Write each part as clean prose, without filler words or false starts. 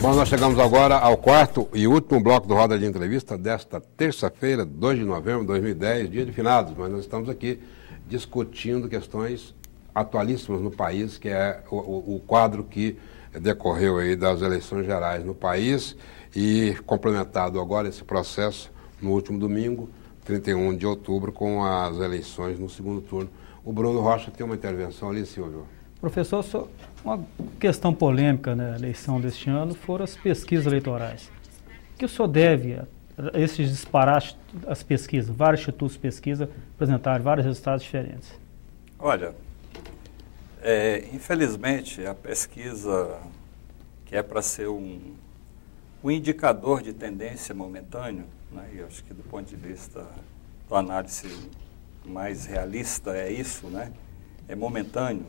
Bom, nós chegamos agora ao quarto e último bloco do Roda de Entrevista desta terça-feira, 2 de novembro de 2010, dia de finados, mas nós estamos aqui discutindo questões atualíssimas no país, que é o quadro que decorreu aí das eleições gerais no país e complementado agora esse processo no último domingo, 31 de outubro, com as eleições no segundo turno. O Bruno Rocha tem uma intervenção ali, Silvio. Professor, uma questão polêmica na eleição deste ano foram as pesquisas eleitorais. O que o senhor deve a esses disparates, as pesquisas? Vários institutos de pesquisa apresentaram vários resultados diferentes. Olha, infelizmente, a pesquisa, que é para ser um indicador de tendência momentâneo, né, e eu acho que do ponto de vista da análise mais realista é isso, né, é momentâneo,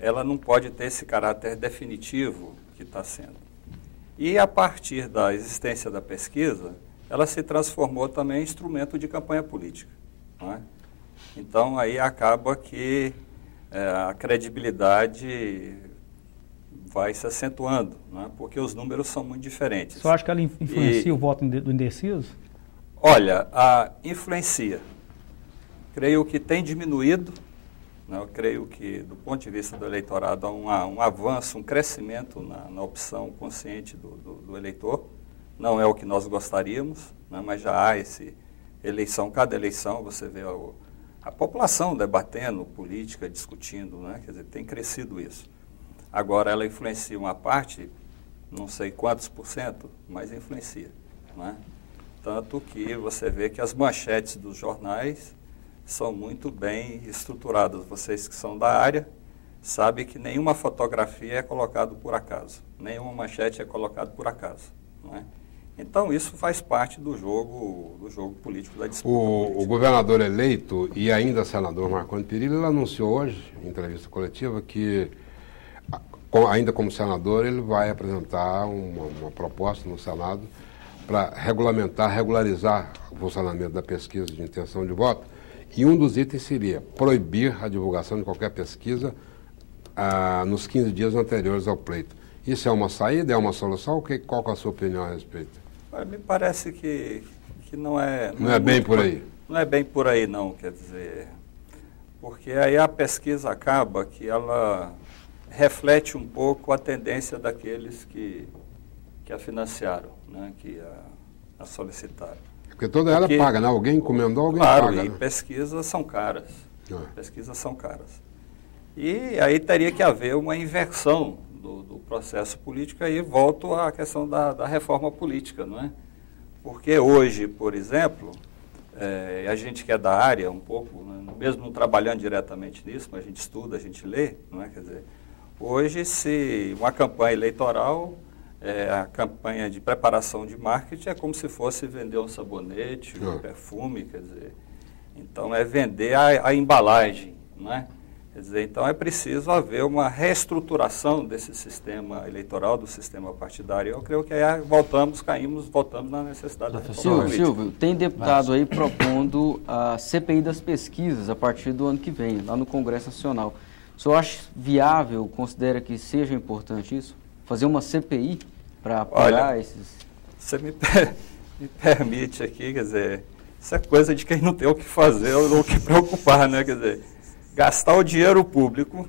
ela não pode ter esse caráter definitivo que está sendo. E a partir da existência da pesquisa, ela se transformou também em instrumento de campanha política, não é? Então, aí acaba que a credibilidade vai se acentuando, né? Porque os números são muito diferentes. Você acha que ela influencia o voto do indeciso? Olha, influencia. Creio que tem diminuído, né? Eu creio que, do ponto de vista do eleitorado, há um avanço, um crescimento na opção consciente do eleitor. Não é o que nós gostaríamos, né? Mas já há cada eleição você vê a população debatendo política, discutindo, né? Quer dizer, tem crescido isso. Agora, ela influencia uma parte, não sei quantos %, mas influencia, né? Tanto que você vê que as manchetes dos jornais são muito bem estruturadas. Vocês que são da área sabem que nenhuma fotografia é colocada por acaso, nenhuma manchete é colocada por acaso, né? Então, isso faz parte do jogo político da disputa política. O governador eleito e ainda senador Marconi Perillo, ele anunciou hoje, em entrevista coletiva, que, ainda como senador, ele vai apresentar uma proposta no Senado para regularizar o funcionamento da pesquisa de intenção de voto, e um dos itens seria proibir a divulgação de qualquer pesquisa nos 15 dias anteriores ao pleito. Isso é uma saída, é uma solução? Qual é a sua opinião a respeito? Me parece que não é... Não é bem por aí? Não é bem por aí, não, quer dizer... Porque aí a pesquisa acaba que ela reflete um pouco a tendência daqueles que a financiaram, né, que a solicitaram. Porque toda ela paga, né? Alguém encomendou, alguém paga. Claro, e né? Pesquisas são caras. Pesquisas são caras. E aí teria que haver uma inversão do processo político, aí volto à questão da reforma política, não é? Porque hoje, por exemplo, a gente que é da área um pouco, né, mesmo não trabalhando diretamente nisso, mas a gente estuda, a gente lê, não é? Quer dizer, hoje, se uma campanha eleitoral, a campanha de preparação de marketing é como se fosse vender um sabonete, um perfume, quer dizer, então é vender a embalagem, não é? Quer dizer, então é preciso haver uma reestruturação desse sistema eleitoral, do sistema partidário. Eu creio que aí voltamos na necessidade da reforma política. Silvio, tem deputado aí propondo a CPI das pesquisas a partir do ano que vem, lá no Congresso Nacional. O senhor acha viável, considera que seja importante isso? Fazer uma CPI para apurar esses... Você me permite aqui, quer dizer, isso é coisa de quem não tem o que fazer ou o que preocupar, né? Quer dizer, gastar o dinheiro público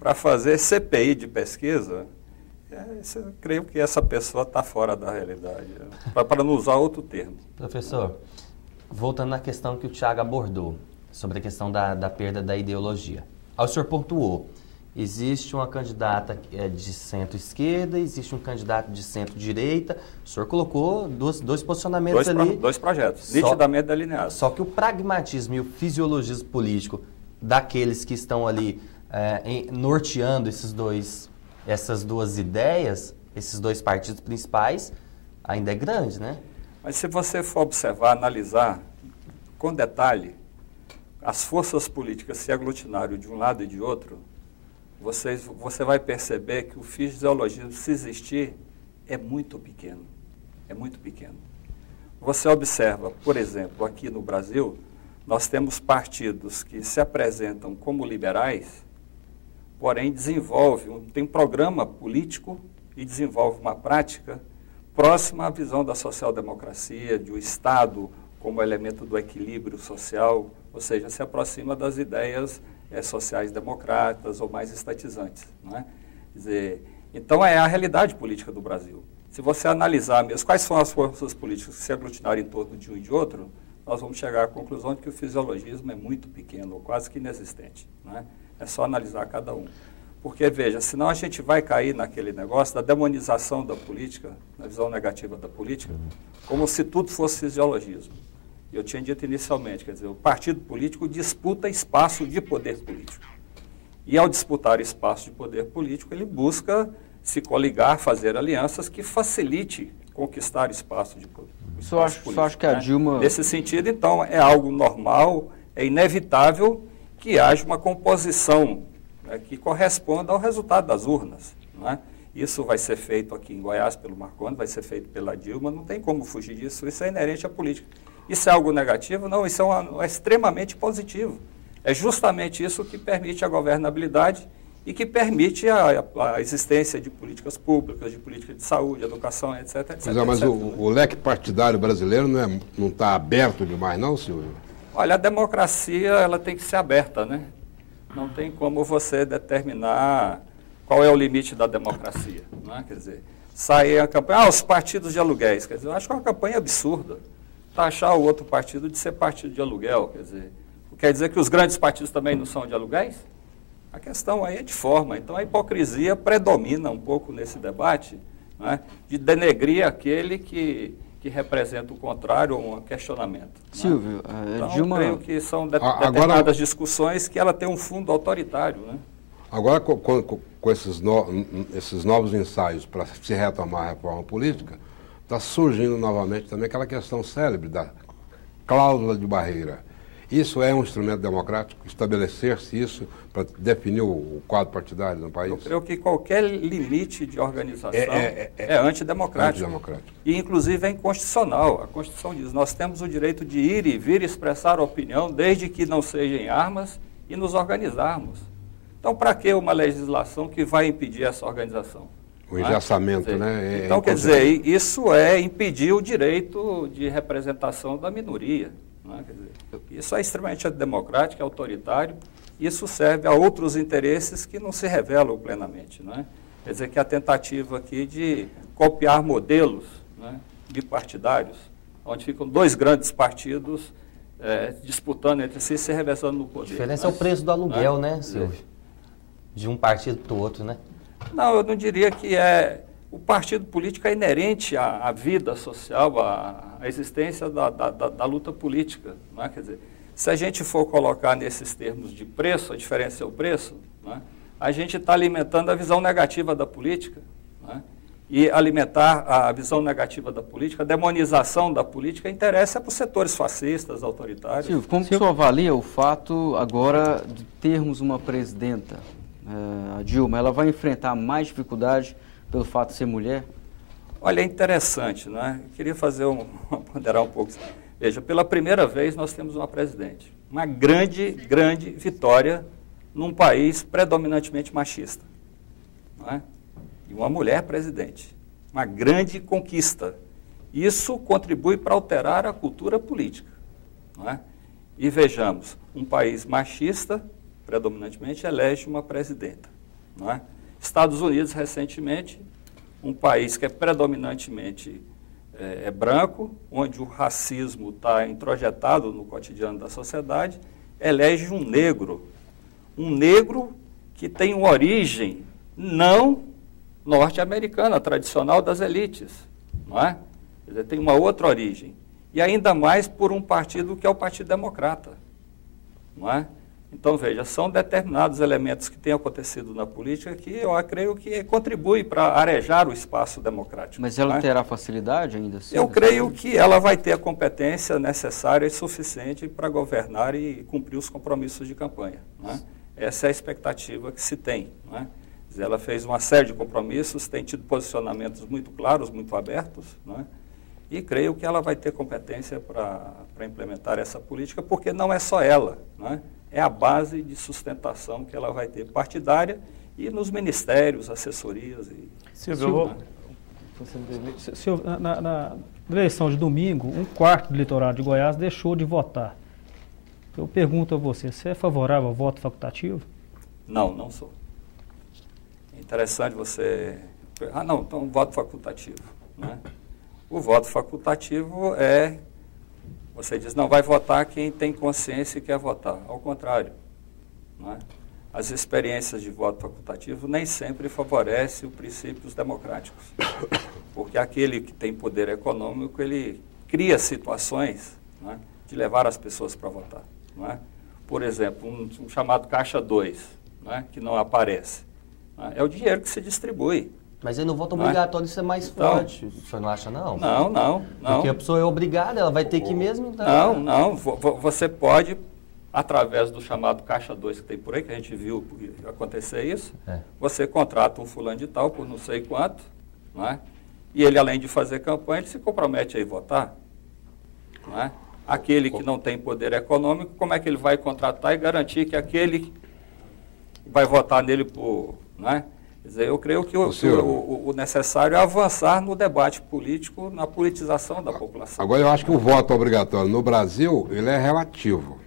para fazer CPI de pesquisa, eu creio que essa pessoa está fora da realidade, para não usar outro termo. Professor, voltando na questão que o Thiago abordou, sobre a questão da perda da ideologia. O senhor pontuou, existe uma candidata de centro-esquerda, existe um candidato de centro-direita, o senhor colocou dois posicionamentos ali. Dois projetos, nitidamente delineados. Só que o pragmatismo e o fisiologismo político daqueles que estão ali norteando essas duas ideias, esses dois partidos principais, ainda é grande, né? Mas se você for observar, analisar com detalhe, as forças políticas se aglutinaram de um lado e de outro, você vai perceber que o fisiologismo, se existir, é muito pequeno. É muito pequeno. Você observa, por exemplo, aqui no Brasil, nós temos partidos que se apresentam como liberais, porém tem um programa político e desenvolve uma prática próxima à visão da social-democracia, de um Estado como elemento do equilíbrio social, ou seja, se aproxima das ideias sociais-democratas ou mais estatizantes. Não é? Quer dizer, então é a realidade política do Brasil. Se você analisar mesmo quais são as forças políticas que se aglutinarem em torno de um e de outro, nós vamos chegar à conclusão de que o fisiologismo é muito pequeno, ou quase que inexistente. Não é? É só analisar cada um. Porque, veja, senão a gente vai cair naquele negócio da demonização da política, na visão negativa da política, como se tudo fosse fisiologismo. Eu tinha dito inicialmente, quer dizer, o partido político disputa espaço de poder político. E ao disputar espaço de poder político, ele busca se coligar, fazer alianças que facilite conquistar espaço de poder. Só acho que a Dilma... Nesse sentido, então, é algo normal, é inevitável que haja uma composição, né, que corresponda ao resultado das urnas. Não é? Isso vai ser feito aqui em Goiás pelo Marconi, vai ser feito pela Dilma, não tem como fugir disso, isso é inerente à política. Isso é algo negativo? Não, isso é extremamente positivo. É justamente isso que permite a governabilidade e que permite a existência de políticas públicas, de política de saúde, educação, etc. etc, mas o leque partidário brasileiro não está aberto demais, não, Silvio? Olha, a democracia ela tem que ser aberta, né? Não tem como você determinar qual é o limite da democracia. Não é? Quer dizer, sair a campanha, os partidos de aluguéis. Quer dizer, eu acho que é uma campanha absurda. Taxar o outro partido de ser partido de aluguel, quer dizer que os grandes partidos também não são de aluguéis? A questão aí é de forma. Então, a hipocrisia predomina um pouco nesse debate, né, de denegrir aquele que representa o contrário ou um questionamento. Silvio, né? Então, Dilma... creio que são determinadas discussões que ela tem um fundo autoritário. Né? Agora, com esses novos ensaios para se retomar a reforma política, está surgindo novamente também aquela questão célebre da cláusula de barreira. Isso é um instrumento democrático, estabelecer-se isso para definir o quadro partidário no país? Eu creio que qualquer limite de organização é antidemocrático. E, inclusive, é inconstitucional. A Constituição diz, nós temos o direito de ir e vir expressar opinião, desde que não sejam armas, e nos organizarmos. Então, para que uma legislação que vai impedir essa organização? O engessamento, né? Então, quer dizer, isso é impedir o direito de representação da minoria. Não é? Quer dizer, isso é extremamente antidemocrático, é autoritário, isso serve a outros interesses que não se revelam plenamente. Não é? Quer dizer, que a tentativa aqui de copiar modelos, né, bipartidários, onde ficam dois grandes partidos disputando entre si e se revezando no poder. A diferença é o preço do aluguel, né, Silvio? De um partido para o outro, né? Não, eu não diria que é... O partido político é inerente à vida social, à existência da luta política. Não é? Quer dizer, se a gente for colocar nesses termos de preço, a diferença é o preço, não é? A gente está alimentando a visão negativa da política. Não é? E alimentar a visão negativa da política, a demonização da política, interessa para os setores fascistas, autoritários. Silvio, como que o senhor avalia o fato agora de termos uma presidenta, a Dilma? Ela vai enfrentar mais dificuldade pelo fato de ser mulher? Olha, é interessante, né? Eu queria ponderar um pouco. Veja, pela primeira vez nós temos uma presidente. Uma grande, grande vitória num país predominantemente machista. Não é? E uma mulher presidente. Uma grande conquista. Isso contribui para alterar a cultura política. Não é? E vejamos, um país machista, predominantemente, elege uma presidenta. Não é? Estados Unidos, recentemente, um país que é predominantemente branco, onde o racismo está introjetado no cotidiano da sociedade, elege um negro que tem uma origem não norte-americana, tradicional das elites, não é? Quer dizer, tem uma outra origem. E ainda mais por um partido que é o Partido Democrata, não é? Então, veja, são determinados elementos que têm acontecido na política que eu creio que contribuem para arejar o espaço democrático. Mas ela terá facilidade ainda assim? Eu creio que ela vai ter a competência necessária e suficiente para governar e cumprir os compromissos de campanha. Não é? Essa é a expectativa que se tem. Não é? Ela fez uma série de compromissos, tem tido posicionamentos muito claros, muito abertos, não é? E creio que ela vai ter competência para implementar essa política, porque não é só ela, não é? é a base de sustentação que ela vai ter partidária e nos ministérios, assessorias. Silvio, na eleição de domingo, 1/4 do eleitorado de Goiás deixou de votar. Eu pergunto a você é favorável ao voto facultativo? Não, não sou. É interessante você... não, então voto facultativo. Né? O voto facultativo é... Você diz, não, vai votar quem tem consciência e quer votar. Ao contrário. Né? As experiências de voto facultativo nem sempre favorecem os princípios democráticos. Porque aquele que tem poder econômico, ele cria situações, né, de levar as pessoas para votar. Né? Por exemplo, um chamado Caixa 2, né, que não aparece. Né? É o dinheiro que se distribui. Mas aí no voto obrigatório isso é mais forte, o senhor não acha, não? Não. Porque a pessoa é obrigada, ela vai ter que mesmo... Não. Você pode, através do chamado Caixa 2 que tem por aí, que a gente viu acontecer isso, você contrata um fulano de tal por não sei quanto, né? E ele, além de fazer campanha, ele se compromete a ir votar. Né? Aquele que não tem poder econômico, como é que ele vai contratar e garantir que aquele vai votar nele por... Né? Quer dizer, eu creio que o necessário é avançar no debate político, na politização da população. Agora, eu acho que o voto obrigatório no Brasil, ele é relativo.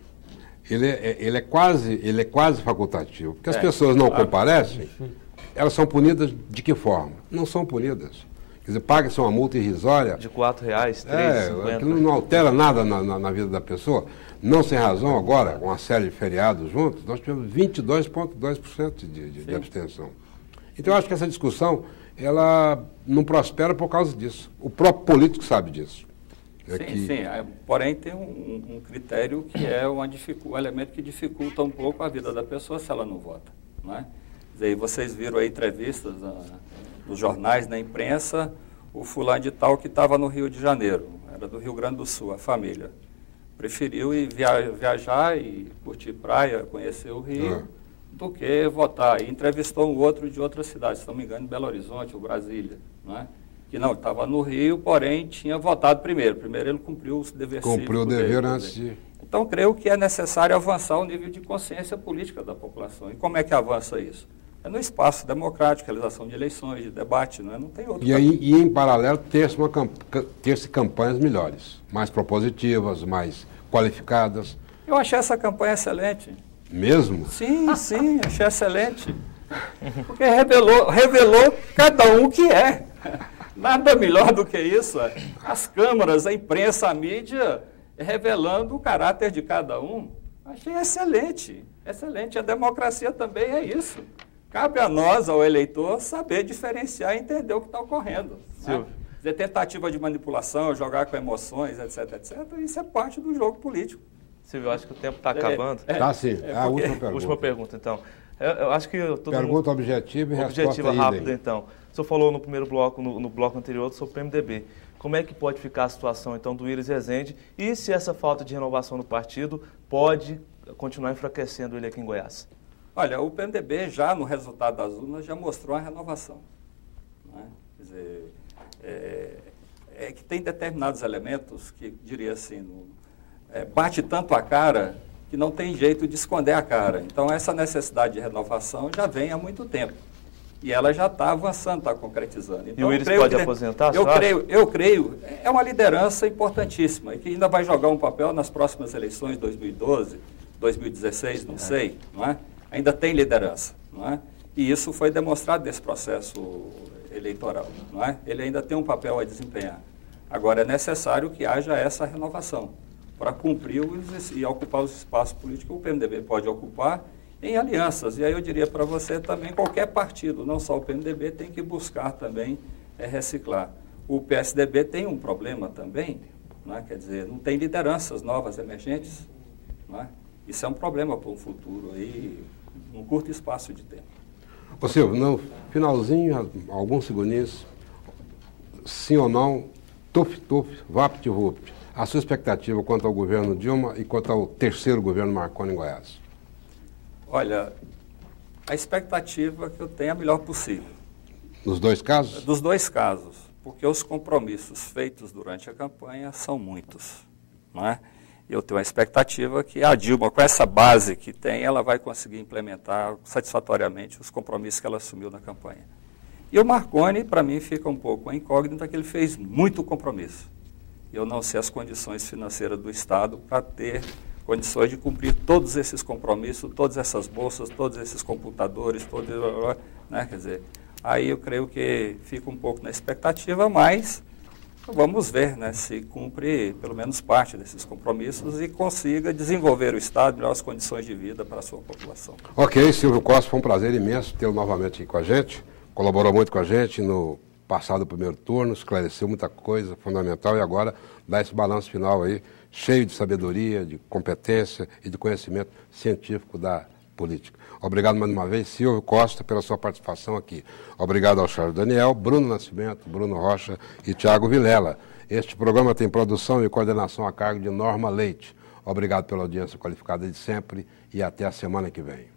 Ele é quase facultativo. Porque as pessoas não comparecem, elas são punidas de que forma? Não são punidas. Quer dizer, paga-se uma multa irrisória. De R$4, R$3,50. Aquilo não altera nada na vida da pessoa. Não sem razão, agora, com uma série de feriados juntos, nós tivemos 22,2% de abstenção. Então, eu acho que essa discussão, ela não prospera por causa disso. O próprio político sabe disso. Sim. Porém, tem um critério que é um elemento que dificulta um pouco a vida da pessoa se ela não vota. Não é? Quer dizer, vocês viram aí entrevistas nos jornais, na imprensa, o fulano de tal que estava no Rio de Janeiro, era do Rio Grande do Sul, a família. Preferiu ir viajar e curtir praia, conhecer o Rio, do que votar. E entrevistou um outro de outra cidade, se não me engano, Belo Horizonte ou Brasília, não é? Que não, estava no Rio, porém tinha votado primeiro. Primeiro ele cumpriu os deveres cívicos. Cumpriu o dever antes de... Então, creio que é necessário avançar o nível de consciência política da população. E como é que avança isso? É no espaço democrático, realização de eleições, de debate, não é? Não tem outro. E em paralelo, ter-se campanhas melhores, mais propositivas, mais qualificadas. Eu achei essa campanha excelente. Mesmo? Sim, achei excelente. Porque revelou cada um que é. Nada melhor do que isso. As câmaras, a imprensa, a mídia, revelando o caráter de cada um. Achei excelente. A democracia também é isso. Cabe a nós, ao eleitor, saber diferenciar e entender o que está ocorrendo. Né? Dizer, tentativa de manipulação, jogar com emoções, etc. Isso é parte do jogo político. Silvio, eu acho que o tempo está acabando. Tá sim. A última pergunta. Última pergunta, então. Eu acho que pergunta objetiva e resposta rápida, então. O senhor falou no primeiro bloco, no bloco anterior, sobre o PMDB. Como é que pode ficar a situação, então, do Iris Rezende e se essa falta de renovação no partido pode continuar enfraquecendo ele aqui em Goiás? Olha, o PMDB já, no resultado das urnas, já mostrou a renovação. Né? Quer dizer, é que tem determinados elementos que, diria assim, bate tanto a cara que não tem jeito de esconder a cara. Então, essa necessidade de renovação já vem há muito tempo. E ela já está avançando, está concretizando. Então, e o Iris pode aposentar? Eu creio. É uma liderança importantíssima e que ainda vai jogar um papel nas próximas eleições de 2012, 2016, não sei, não é? Ainda tem liderança, não é? E isso foi demonstrado nesse processo eleitoral, não é? Ele ainda tem um papel a desempenhar. Agora, é necessário que haja essa renovação para cumprir e ocupar os espaços políticos que o PMDB pode ocupar em alianças. E aí eu diria para você também, qualquer partido, não só o PMDB, tem que buscar também reciclar. O PSDB tem um problema também, não é? Quer dizer, não tem lideranças novas, emergentes, não é? Isso é um problema para o futuro aí, num curto espaço de tempo. Ô Silvio, no finalzinho, alguns segundinhos, sim ou não, tuf-tuf, vapt-vupt, a sua expectativa quanto ao governo Dilma e quanto ao terceiro governo Marconi em Goiás? Olha, a expectativa que eu tenho é a melhor possível. Nos dois casos? Dos dois casos, porque os compromissos feitos durante a campanha são muitos, não é? E eu tenho a expectativa que a Dilma, com essa base que tem, ela vai conseguir implementar satisfatoriamente os compromissos que ela assumiu na campanha. E o Marconi, para mim, fica um pouco a incógnita que ele fez muito compromisso. Eu não sei as condições financeiras do Estado para ter condições de cumprir todos esses compromissos, todas essas bolsas, todos esses computadores, né? Quer dizer, aí eu creio que fica um pouco na expectativa, mas vamos ver, né, se cumpre pelo menos parte desses compromissos e consiga desenvolver o Estado, melhores condições de vida para a sua população. Ok, Silvio Costa, foi um prazer imenso tê-lo novamente aqui com a gente. Colaborou muito com a gente no passado primeiro turno, esclareceu muita coisa fundamental e agora dá esse balanço final aí, cheio de sabedoria, de competência e de conhecimento científico da política. Obrigado mais uma vez, Silvio Costa, pela sua participação aqui. Obrigado ao Charles Daniel, Bruno Nascimento, Bruno Rocha e Tiago Vilela. Este programa tem produção e coordenação a cargo de Norma Leite. Obrigado pela audiência qualificada de sempre e até a semana que vem.